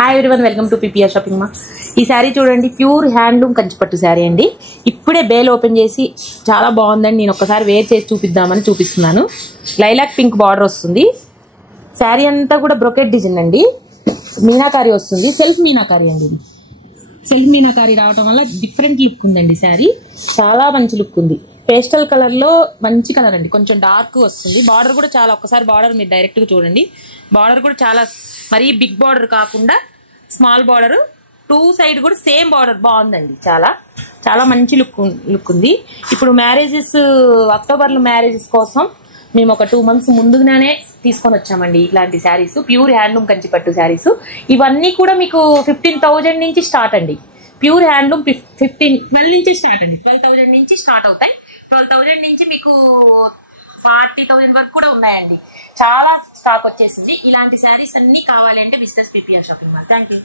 Hi everyone, welcome to PPR shopping మా. ఈ శారీ చూడండి, ప్యూర్ హ్యాండ్లూమ్ కంచిపట్టు శారీ అండి. ఇప్పుడే బేల్ ఓపెన్ చేసి చాలా బాగుందండి. నేను ఒక్కసారి వేర్ చేసి చూపిద్దామని చూపిస్తున్నాను. లైలాక్ పింక్ బార్డర్ వస్తుంది. శారీ అంతా కూడా బ్రొకెట్ డిజైన్ అండి. మీనాకారి వస్తుంది, సెల్ఫ్ మీనాకారి అండి. సెల్ఫ్ మీనాకారి రావడం వల్ల డిఫరెంట్ లుక్ ఉందండి. శారీ చాలా మంచి లుక్ ఉంది. పేస్టల్ కలర్ లో మంచి కలర్ అండి, కొంచెం డార్క్ వస్తుంది. బార్డర్ కూడా చాలా, ఒక్కసారి బార్డర్ మీరు డైరెక్ట్ గా చూడండి. బార్డర్ కూడా చాలా మరీ బిగ్ బార్డర్ కాకుండా స్మాల్ బార్డర్, టూ సైడ్ కూడా సేమ్ బార్డర్ బాగుందండి. చాలా చాలా మంచి లుక్ ఉంది. ఇప్పుడు మ్యారేజెస్, అక్టోబర్ లో మ్యారేజెస్ కోసం మేము ఒక 2 months ముందుగానే తీసుకొని వచ్చామండి ఇట్లాంటి శారీస్. ప్యూర్ హ్యాండ్లూమ్ కంచిపట్టు శారీస్. ఇవన్నీ కూడా మీకు 15,000 నుంచి స్టార్ట్ అండి. ప్యూర్ హ్యాండ్లూమ్ 12 నుంచి స్టార్ట్ అండి. 12,000 నుంచి స్టార్ట్ అవుతాయి. 12,000 నుంచి మీకు 40,000 వరకు కూడా ఉన్నాయండి. చాలా స్టాక్ వచ్చేసింది. ఇలాంటి శారీస్ అన్ని కావాలి అంటే visit PPR shopping mall. Thank you.